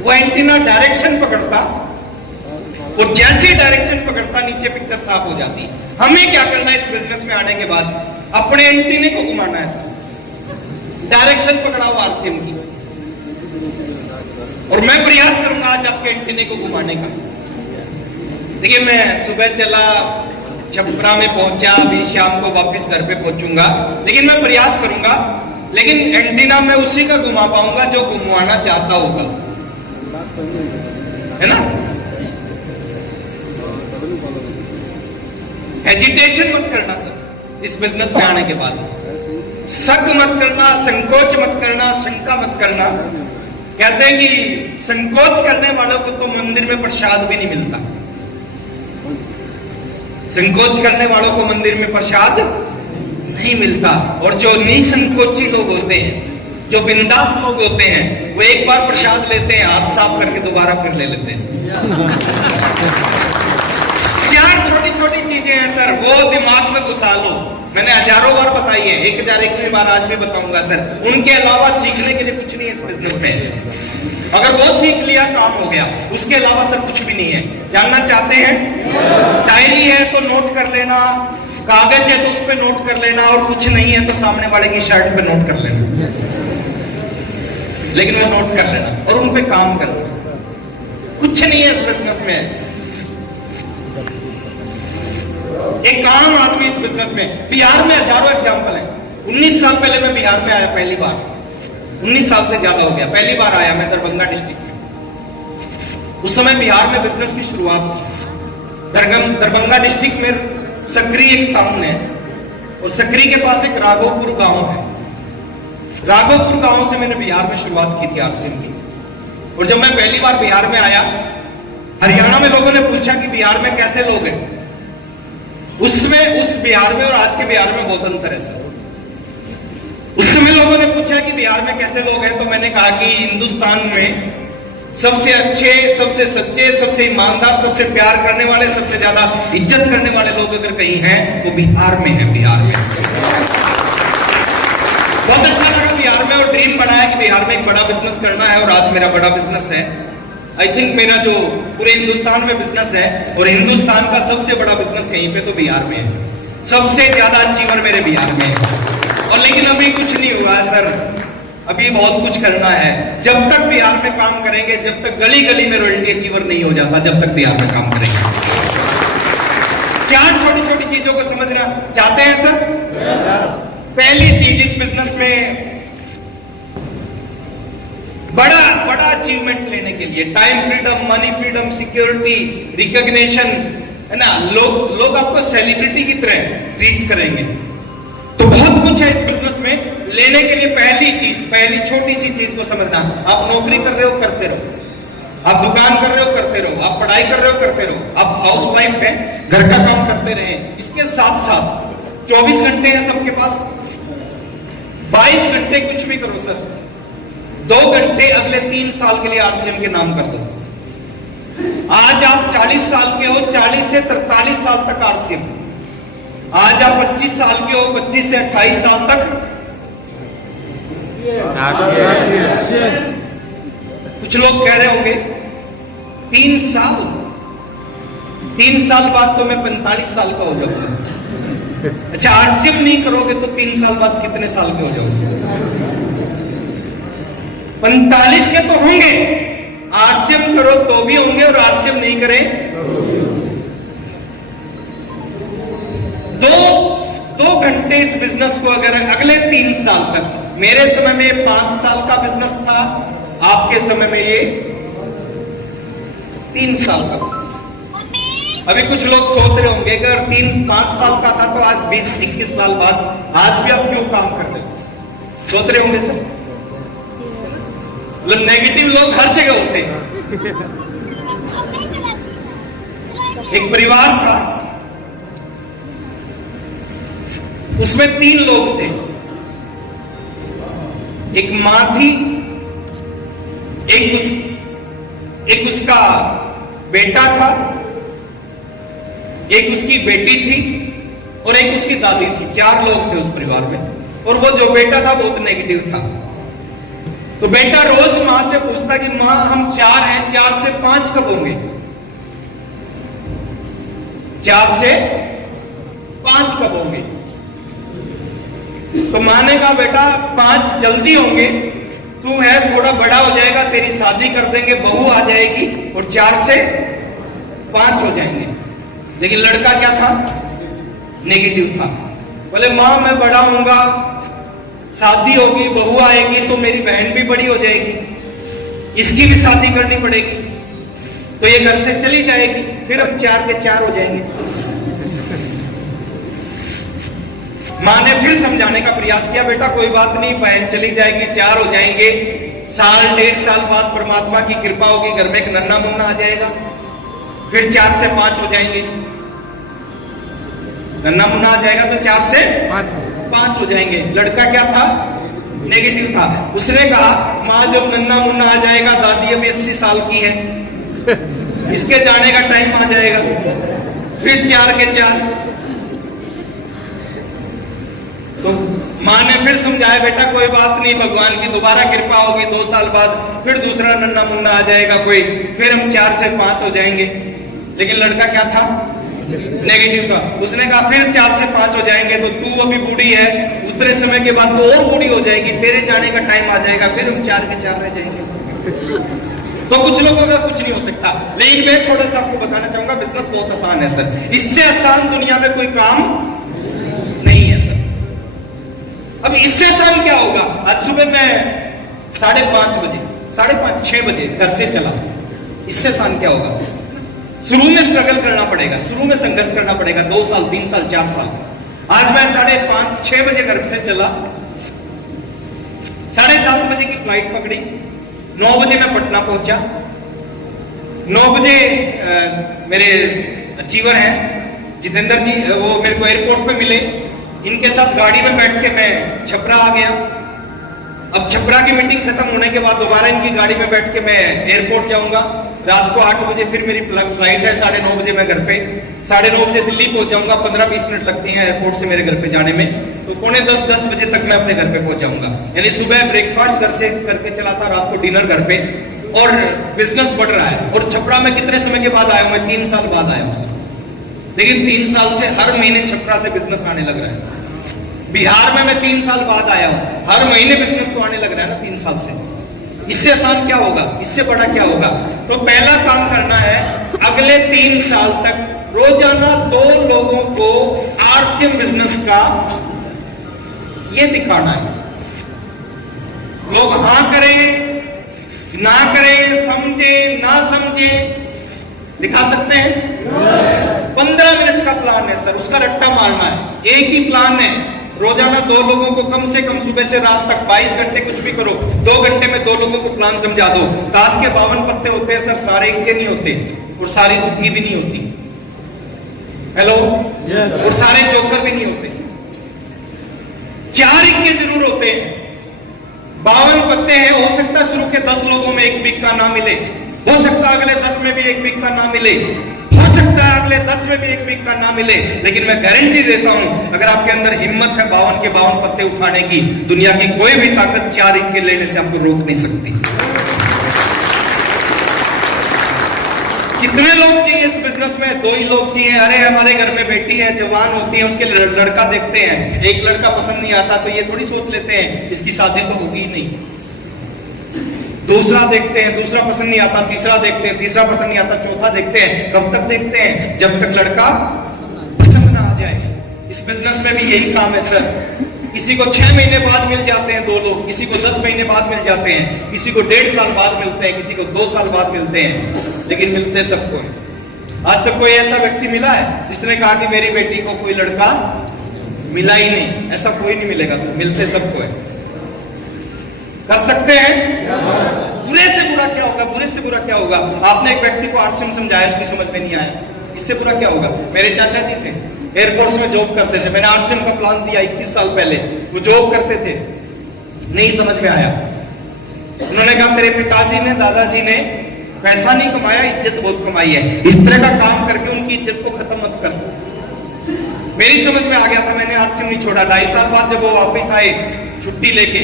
वो antenna direction पकड़ता और जैसे डायरेक्शन पकड़ता नीचे पिक्चर साफ हो जाती। हमें क्या करना है इस बिजनेस में आने के बाद? अपने एंटीने को घुमाना है सर, डायरेक्शन पकड़ाओ आरसीएम की। और मैं प्रयास करूंगा आज आपके एंटीने को घुमाने का। देखिए, मैं सुबह चला, छपरा में पहुंचा, अभी शाम को वापस घर पे पहुंचूंगा, लेकिन मैं प्रयास करूंगा। लेकिन एंटीना मैं उसी का घुमा पाऊंगा जो घुमाना चाहता होगा, है ना? हेजिटेशन मत करना सर इस बिजनेस में आने के बाद। शक मत करना, संकोच मत करना, शंका मत करना। कहते हैं कि संकोच करने वालों को तो मंदिर में प्रसाद भी नहीं मिलता। संकोच करने वालों को मंदिर में प्रसाद नहीं मिलता। और जो निसंकोची लोग होते हैं, जो बिंदास लोग होते हैं, वो एक बार प्रसाद लेते हैं, हाथ साफ करके दोबारा फिर ले लेते हैं। चार छोटी छोटी चीजें हैं सर, वो दिमाग में घुसा लो। मैंने हजारों बार बताई है, 1001वीं बार आज भी बताऊंगा सर। उनके अलावा सीखने के लिए कुछ नहीं है इस बिजनेस में। अगर वो सीख लिया काम हो गया, उसके अलावा सर कुछ भी नहीं है। जानना चाहते हैं? डायरी है तो नोट कर लेना, कागज है तो उस पर नोट कर लेना, और कुछ नहीं है तो सामने वाले की शर्ट पे नोट कर लेना। लेकिन वो नोट कर लेना और उन पे काम करना। कुछ नहीं है इस बिजनेस में। एक आम आदमी इस बिजनेस में, बिहार में हजारों एग्जाम्पल है। 19 साल पहले मैं बिहार में आया पहली बार, 19 साल से ज्यादा हो गया। पहली बार आया मैं दरभंगा डिस्ट्रिक्ट में। उस समय बिहार में बिजनेस की शुरुआत थी। दरभंगा डिस्ट्रिक्ट में सकरी एक टाउन है, और सकरी के पास एक राघोपुर गांव है। राघोपुर गांव से मैंने बिहार में शुरुआत की थी आरसीएम की। और जब मैं पहली बार बिहार में आया, हरियाणा में लोगों ने पूछा कि बिहार में कैसे लोग हैं। उसमें उस बिहार में और आज के बिहार में बहुत अंतर है सर। उस समय लोगों ने पूछा कि बिहार में कैसे लोग हैं, तो मैंने कहा कि हिंदुस्तान में सबसे अच्छे, सबसे सच्चे, सबसे ईमानदार, सबसे प्यार करने वाले, सबसे ज्यादा इज्जत करने वाले लोग अगर कहीं हैं तो बिहार में है। बिहार में बहुत अच्छा लगा बिहार में, और ड्रीम बनाया कि बिहार में एक बड़ा बिजनेस करना है, और आज मेरा बड़ा बिजनेस है। आई थिंक मेरा जो पूरे हिंदुस्तान में बिजनेस है, और हिंदुस्तान का सबसे बड़ा बिजनेस कहीं पे तो बिहार में है। सबसे ज्यादा अचीवर मेरे बिहार में है। और लेकिन अभी कुछ नहीं हुआ सर, अभी बहुत कुछ करना है। जब तक बिहार में काम करेंगे, जब तक गली गली में रॉयल्टी अचीवर नहीं हो जाता, जब तक बिहार में काम करेंगे। चार छोटी छोटी चीजों को समझना चाहते हैं सर? पहली चीज, इस बिजनेस में बड़ा अचीवमेंट लेने के लिए time freedom, money freedom, security, recognition, है ना। लोग आपको सेलिब्रिटी की तरह ट्रीट करेंगे। तो बहुत कुछ है इस बिजनेस में लेने के लिए। पहली छोटी सी चीज को समझना। आप नौकरी कर रहे हो, करते रहो। आप दुकान कर रहे हो, करते रहो। आप पढ़ाई कर रहे हो, करते रहो। आप हाउस वाइफ है, घर का काम करते रहे। इसके साथ साथ 24 घंटे हैं सबके पास, 22 घंटे कुछ भी करो सर। 2 घंटे अगले 3 साल के लिए आरसीएम के नाम कर दो। आज आप 40 साल के हो, 40 से 43 साल तक आरसीएम। आज आप 25 साल के हो, 25 से 28 साल तक कुछ लोग कह रहे होंगे 3 साल बाद तो मैं 45 साल का हो जाऊंगा। अच्छा, आरसीएम नहीं करोगे तो 3 साल बाद कितने साल के हो जाओगे? 45 के तो होंगे। आरसीएम करो तो भी होंगे, और आरसीएम नहीं करें दो घंटे इस बिजनेस को अगर अगले 3 साल तक, मेरे समय में 5 साल का बिजनेस था, आपके समय में ये 3 साल का बिजनेस। अभी कुछ लोग सोच रहे होंगे कि अगर 3-5 साल का था तो आज 20-21 साल बाद आज भी आप क्यों काम करते हो, सोच रहे होंगे सर। मतलब नेगेटिव लोग हर जगह होते हैं। एक परिवार था, उसमें 3 लोग थे। एक मां थी, एक उसका बेटा था, एक उसकी बेटी थी, और एक उसकी दादी थी। 4 लोग थे उस परिवार में। और वो जो बेटा था बहुत नेगेटिव था। तो बेटा रोज मां से पूछता कि मां हम 4 हैं, 4 से 5 कब होंगे? 4 से 5 कब होंगे? तो मां ने कहा बेटा 5 जल्दी होंगे, तू है थोड़ा बड़ा हो जाएगा, तेरी शादी कर देंगे, बहू आ जाएगी और 4 से 5 हो जाएंगे। लेकिन लड़का क्या था? नेगेटिव था। बोले मां मैं बड़ा होऊंगा, शादी होगी, बहू आएगी तो मेरी बहन भी बड़ी हो जाएगी, इसकी भी शादी करनी पड़ेगी, तो ये घर से चली जाएगी, फिर हम 4 के 4 हो जाएंगे। मां ने फिर समझाने का प्रयास किया, बेटा कोई बात नहीं, बहन चली जाएगी, 4 हो जाएंगे, साल 1.5 साल बाद परमात्मा की कृपा होगी, घर में एक नन्ना मुन्ना आ जाएगा, फिर 4 से 5 हो जाएंगे। नन्ना मुन्ना आ जाएगा तो 4 से 5 हो जाएंगे। लड़का क्या था? नेगेटिव था। उसने कहा मां जब नन्ना मुन्ना आ जाएगा, दादी अभी 80 साल की है, इसके जाने का टाइम आ जाएगा, फिर 4 के 4। तो मां ने फिर समझाया बेटा कोई बात नहीं, भगवान की दोबारा कृपा होगी, 2 साल बाद फिर दूसरा नन्ना मुन्ना आ जाएगा कोई, फिर हम 4 से 5 हो जाएंगे। लेकिन लड़का क्या था? नेगेटिव था। उसने कहा फिर 4 से 5 हो जाएंगे, तो तू अभी बूढ़ी है, उतने समय के बाद तो और बूढ़ी हो जाएगी, तेरे जाने का टाइम आ जाएगा, फिर हम 4 के 4 रह जाएंगे। तो कुछ लोगों का कुछ नहीं हो सकता। लेकिन मैं थोड़ा सा आपको बताना चाहूंगा, बिजनेस बहुत आसान है सर, इससे आसान दुनिया में कोई काम नहीं है सर। अब इससे आसान क्या होगा? आज सुबह मैं 5:30 बजे, 5:30 6 बजे घर से चला, इससे आसान क्या होगा? शुरू में स्ट्रगल करना पड़ेगा, शुरू में संघर्ष करना पड़ेगा, 2 साल 3 साल 4 साल। आज मैं 5:30 6 बजे घर से चला, 7:30 बजे की फ्लाइट पकड़ी, 9 बजे मैं पटना पहुंचा। 9 बजे मेरे अचीवर हैं जितेंद्र जी, वो मेरे को एयरपोर्ट पे मिले, इनके साथ गाड़ी में बैठ के मैं छपरा आ गया। अब छपरा की मीटिंग खत्म होने के बाद दोबारा इनकी गाड़ी में बैठ के मैं एयरपोर्ट जाऊंगा। रात को 8 बजे फिर मेरी फ्लाइट है, 9:30 बजे मैं घर पे, 9:30 बजे दिल्ली पहुंच जाऊंगा, 15-20 मिनट लगती हैं एयरपोर्ट से मेरे घर पे जाने में, तो 9:45-10 बजे तक मैं अपने घर पे पहुंच जाऊंगा। यानी सुबह ब्रेकफास्ट घर से करके चला था, रात को डिनर घर पे, और बिजनेस बढ़ रहा है। और छपरा में कितने समय के बाद आया हूं मैं? 3 साल बाद आया हूं सर। लेकिन 3 साल से हर महीने छपरा से बिजनेस आने लग रहा है। बिहार में मैं 3 साल बाद आया हूं, हर महीने बिजनेस तो आने लग रहा है ना 3 साल से। इससे आसान क्या होगा? इससे बड़ा क्या होगा? तो पहला काम करना है, अगले 3 साल तक रोजाना 2 लोगों को आरसीएम बिजनेस का ये दिखाना है। लोग हां करें ना करें, समझे ना समझे, दिखा सकते हैं। 15 मिनट का प्लान है सर, उसका रट्टा मारना है। एक ही प्लान है, रोजाना 2 लोगों को कम से कम सुबह से रात तक 22 घंटे कुछ भी करो, 2 घंटे में 2 लोगों को प्लान समझा दो। ताश के 52 पत्ते होते हैं सर, सारे इक्के नहीं होते, और सारी बुद्धि भी नहीं होती। हेलो, और सारे जोकर भी नहीं होते, 4 इक्के जरूर होते हैं। 52 पत्ते हैं, हो सकता है शुरू के 10 लोगों में एक भी इक्का ना मिले, हो सकता है अगले 10 में भी एक भी इक्का ना मिले, हो सकता है अगले 10 में भी एक भी इक्का ना मिले, लेकिन मैं गारंटी देता हूं, अगर आपके अंदर हिम्मत है 52 के 52 पत्ते उठाने की, दुनिया की कोई भी ताकत 4 इक्के लेने से आपको रोक नहीं सकती। कितने लोग चाहिए इस बिजनेस में? 2 ही लोग चाहिए। अरे हमारे घर में बेटी है, जवान होती है, उसके लड़का देखते हैं, एक लड़का पसंद नहीं आता तो ये थोड़ी सोच लेते हैं इसकी शादी तो होगी ही नहीं। दूसरा देखते हैं, दूसरा पसंद नहीं आता, तीसरा देखते हैं, तीसरा पसंद नहीं आता, चौथा देखते हैं। कब तक देखते हैं? जब तक लड़का पसंद ना आ जाए। इस बिजनेस में भी यही काम है सर। किसी को 6 महीने बाद मिल जाते हैं 2 लोग, किसी को 10 महीने बाद मिल जाते हैं, किसी को 1.5 साल बाद मिलते हैं, किसी को 2 साल बाद मिलते हैं, लेकिन मिलते सबको है। आज तक कोई ऐसा व्यक्ति मिला है जिसने कहा कि मेरी बेटी को कोई लड़का मिला ही नहीं? ऐसा कोई नहीं मिलेगा सर, मिलते सबको है। कर सकते हैं? बुरे से बुरा क्या होगा? बुरे से बुरा क्या होगा? आपने एक व्यक्ति को आरसीएम समझाया, उसकी समझ में नहीं आया, इससे बुरा क्या होगा? मेरे चाचा जी थे, एयरफोर्स में जॉब करते थे, मैंने आरसीएम का प्लान दिया 21 साल पहले, वो जॉब करते थे, नहीं समझ में आया। उन्होंने कहा तेरे पिताजी ने, दादाजी ने पैसा नहीं कमाया, इज्जत बहुत कमाई है, इस तरह का काम करके उनकी इज्जत को खत्म मत कर। मेरी समझ में आ गया था, मैंने आरसीएम नहीं छोड़ा। 2.5 साल बाद जब वो वापस आए छुट्टी लेके,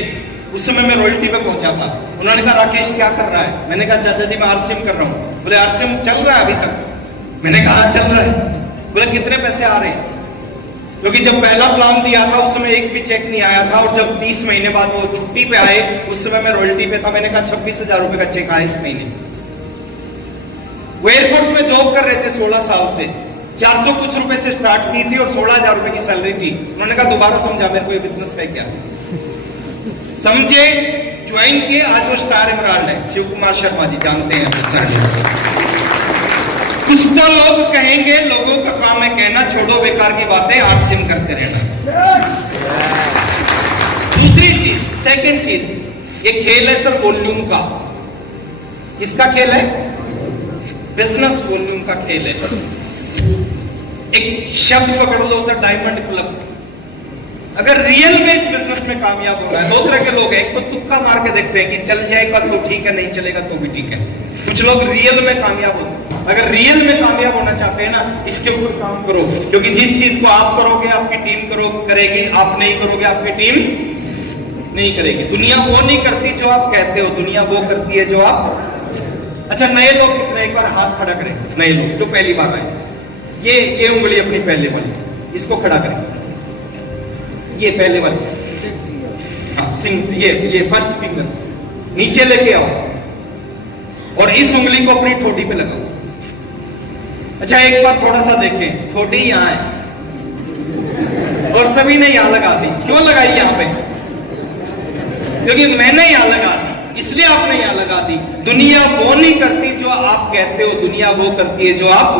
उस समय मैं रॉयल्टी पे पहुंचा था। उन्होंने कहा राकेश क्या कर रहा है? मैंने कहा चाचा जी मैं आरसीएम कर रहा हूँ। बोले आरसीएम चल रहा है अभी तक? मैंने कहा चल रहा है। बोले कितने पैसे आ रहे हैं? क्योंकि जब पहला प्लान दिया था उस समय एक भी चेक नहीं आया था, और जब 30 महीने बाद वो छुट्टी पे आए उस समय मैं रॉयल्टी पे था। मैंने कहा 26,000 रुपए का चेक आया इस महीने। वो एयरफोर्स में जॉब कर रहे थे 16 साल से, 400 कुछ रुपए से स्टार्ट की थी और 16,000 रुपए की सैलरी थी। उन्होंने कहा दोबारा समझा मेरे को ये बिजनेस है क्या। समझे, ज्वाइन किए, आज वो स्टार इमरान है। शिव कुमार शर्मा जी जानते हैं। कुछ तो लोग कहेंगे, लोगों का काम है कहना छोड़ो बेकार की बातें, आरसीएम करते रहना। दूसरी चीज, सेकंड चीज, ये खेल है सर वॉल्यूम का। किसका खेल है? बिजनेस वॉल्यूम का खेल है। एक शब्द पकड़ लो सर, डायमंड क्लब। अगर रियल में इस बिजनेस में कामयाब होना है, दो तरह के लोग हैं। एक तो तुक्का मार के देखते हैं कि चल जाएगा तो ठीक है, नहीं चलेगा तो भी ठीक है। कुछ लोग रियल में कामयाब होते हैं। अगर रियल में कामयाब होना चाहते हैं ना, इसके ऊपर काम करो, क्योंकि जिस चीज को आप करोगे आपकी टीम करेगी, आप नहीं करोगे आपकी टीम नहीं करेगी। दुनिया वो नहीं करती जो आप कहते हो, दुनिया वो करती है जो आप। अच्छा, नए लोग कितने, एक बार हाथ खड़ा करें नए लोग जो पहली बार आए। ये उंगली अपनी पहले वाली, इसको खड़ा करें। ये पहले वाली, हाँ, ये फर्स्ट फिंगर नीचे लेके आओ और इस उंगली को अपनी ठोड़ी पे लगाओ। अच्छा, एक बार थोड़ा सा देखें, ठोड़ी यहां है और सभी ने यहां लगा दी। क्यों लगाई यहां पे? क्योंकि मैंने यहां लगा दी, इसलिए आपने यहां लगा दी। दुनिया वो नहीं करती जो आप कहते हो, दुनिया वो करती है जो आप